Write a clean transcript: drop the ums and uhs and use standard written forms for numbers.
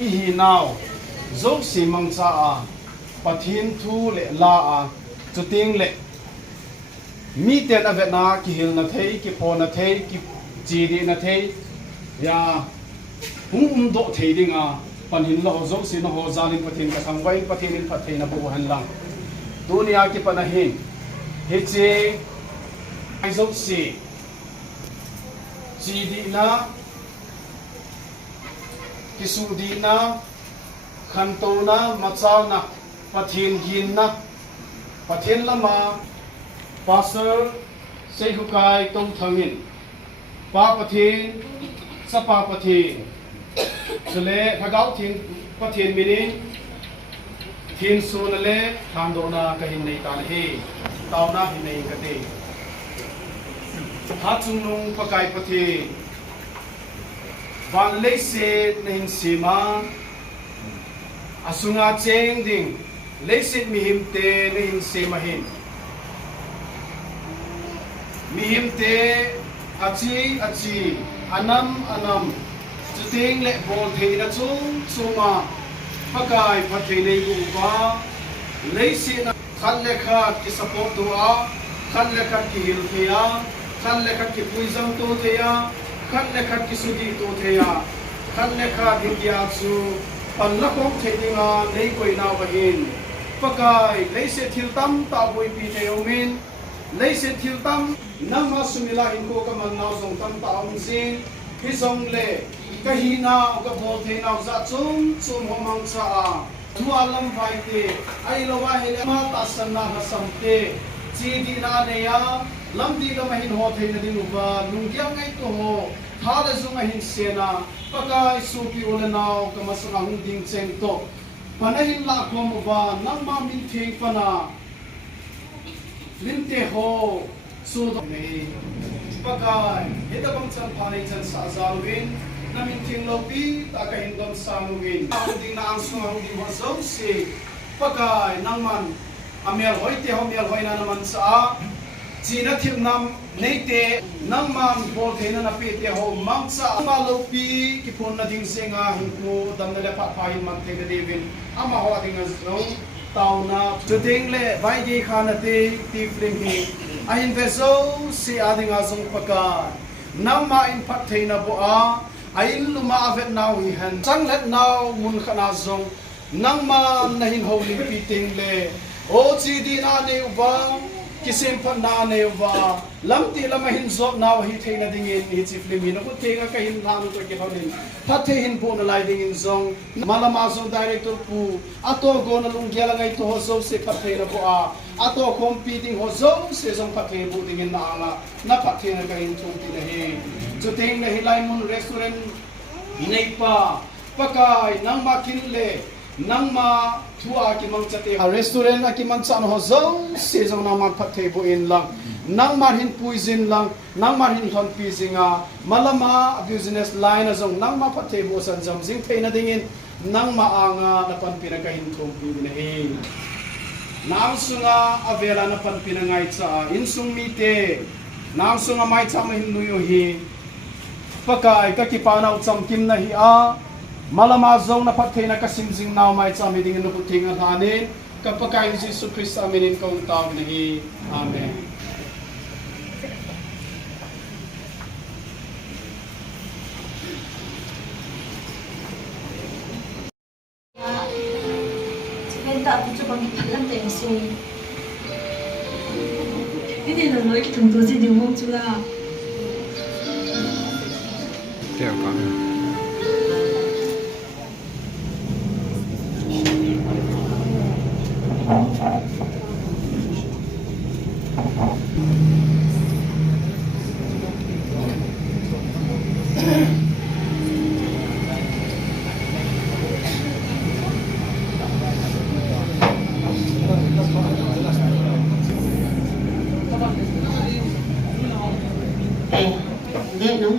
i hi naw zo si mang cha a pathin thu le la a chuting le mi ten avet na ki hil na thei ki pho na thei ki chi di na thei ya hum do thei dinga panhin lo zo si no ho zalin pathin ka sangwai pathin in pathin na bu han lang dunia ki panahin he che ai zo si chi di na ki su di na khan to na machaw na pathin gin na pathin lama pastor sei hukai tong thangin pa pathin sa pa pathin sule thagau thin pathin minin thin su na le tham do na kahin nei ta le he taw na hin nei ka te ha chung nung pakai pathin van le se ning sima asunga cheng ding le sit mi him te ning sima hin mihim te achi anam chuting le bol thei na chung chuma pakai phathei nei bu ba leisi na khan le kha ki support tu a khan le kha ki hil thea khan le kha ki puizam tu thea khan le kha ki sudi tu thea khan le kha dingia chu pan la kong thei dinga nei koi na ba hin pakai leisi thil tam ta boi pi theu min leisi thil tam nama sumila inko kaman naw song tam taong sin hi song le kahina ka bol the naw za chum homang cha a thu alam vai te ai lo wa he ma ta sanna na samte chi di na ne ya lam di lo ma hin ho the na ding ba lung kyang ngai to ho tha le zung hin se na pakai su pi ol naw ka ma sa hung ding chen to panahin la ko mo ba nang ma min theng pana linte ho so nei pakai hita bang chan phane chan sa zalwin namin thing lopi ta ka hindom samwin ang ding na ang sumang di ho zo si pakai nangman amel hoite homel hoina naman sa china thim nam neite nangman bol thena na pe te ho mangsa ma lopi ki phon na ding senga hinku dam na le pha phain man te de devin ama ho ding zo tauna chuting le vai di khana te ti fling hi a inveso si adinga zong paka nama in phat theina bo a ain luma avet naw hi han chang let naw mun khana zong nangma nahin holy piting le o chi di na ne wa kisim phan na ne wa lamti lama hin zop naw hi theina ding in hi chi fling no ko thega ka hin nam to ki holin phat the hin po na lai ding in zong malama zong director pu ato go na lung gyala ngai to ho zo se phat theina bo a ato competing ho zo se zong pathe bu ding na ala na pathe na ka in chung ti na he chuting na hilai mun restaurant nei pa pakai nang ma kin le nang ma thua ki mang chate a restaurant a ki man chan ho zo se zong na ma pathe bu in lang nang ma hin puizin lang nang ma hin thon pi zinga malama business line azong nang ma pathe bu san jam jing theina ding in nang ma anga na pan pi na ka hin thum pi na he nang sunga avela na pan pinangai cha insung mi te nang sunga mai cha ma hin nuyo hi pakai ka ki pa na ucham kim na hi a malama zong na pathe na ka simjing naw mai cha mi ding no ku thinga dhane ka pakai Jesus Christ amen in kong taw na hi amen tak aku coba bilang langsung. Ini nak lagi tentu sih dia mau juga. Tiap kali. Dia nong